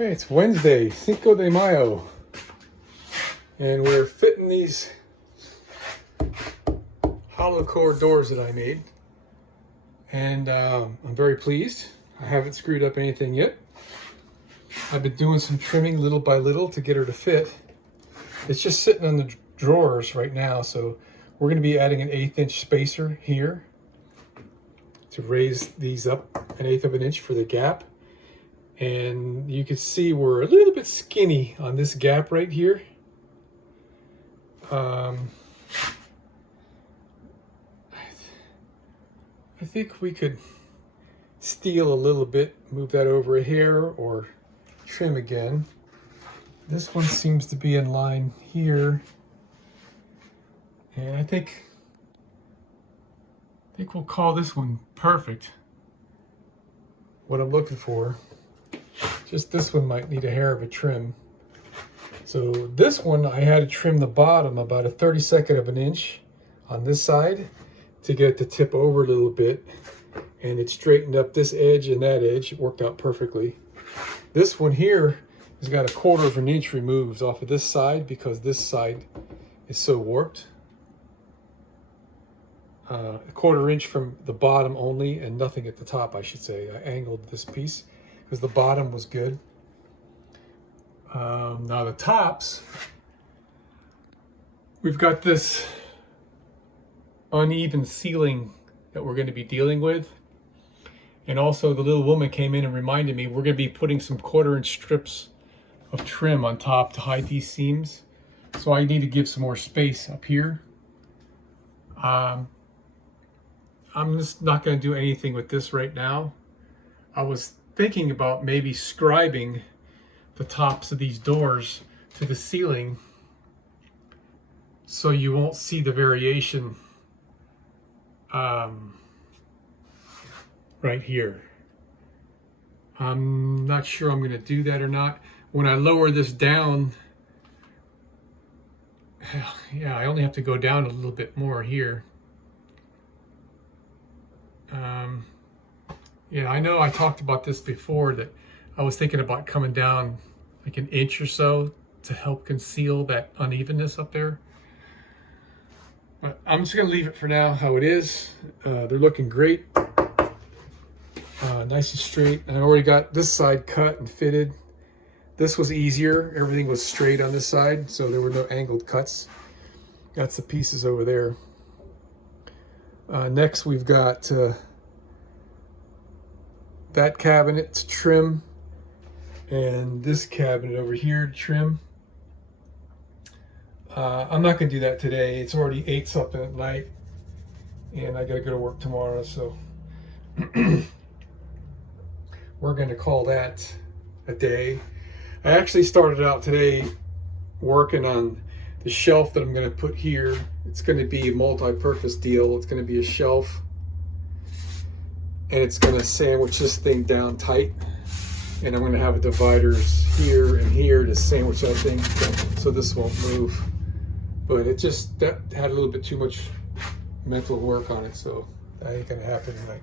Hey, it's Wednesday, Cinco de Mayo, and we're fitting these hollow core doors that I made, and I'm very pleased. I haven't screwed up anything yet. I've been doing some trimming little by little to get her to fit. It's just sitting on the drawers right now, so we're going to be adding an 1/8 inch spacer here to raise these up 1/8 of an inch for the gap. And you can see we're a little bit skinny on this gap right here. I think we could steal a little bit, move that over a hair, or trim again. This one seems to be in line here. And I think we'll call this one perfect. What I'm looking for. Just this one might need a hair of a trim. So this one, I had to trim the bottom about a 32nd of an inch on this side to get it to tip over a little bit. And it straightened up this edge and that edge. It worked out perfectly. This one here has got a 1/4 of an inch removed off of this side because this side is so warped. A 1/4 inch from the bottom only and nothing at the top, I should say. I angled this piece because the bottom was good. Now the tops, we've got this uneven ceiling that we're going to be dealing with. And also the little woman came in and reminded me we're going to be putting some 1/4 inch strips of trim on top to hide these seams. So I need to give some more space up here. I'm just not going to do anything with this right now. I was thinking about maybe scribing the tops of these doors to the ceiling so you won't see the variation right here. I'm not sure I'm going to do that or not. When I lower this down, yeah, I only have to go down a little bit more here. Yeah, I know I talked about this before, that I was thinking about coming down like 1 inch or so to help conceal that unevenness up there. But I'm just going to leave it for now how it is. They're looking great. Nice and straight. I already got this side cut and fitted. This was easier. Everything was straight on this side, so there were no angled cuts. Got some pieces over there. Next we've got that cabinet to trim and this cabinet over here to trim. I'm not going to do that today. It's already 8 something at night and I got to go to work tomorrow, so we're going to call that a day. I actually started out today working on the shelf that I'm going to put here. It's going to be a multi-purpose deal. It's going to be a shelf and it's going to sandwich this thing down tight, and I'm going to have dividers here and here to sandwich that thing so this won't move. But it just, that had a little bit too much mental work on it, so that ain't going to happen tonight.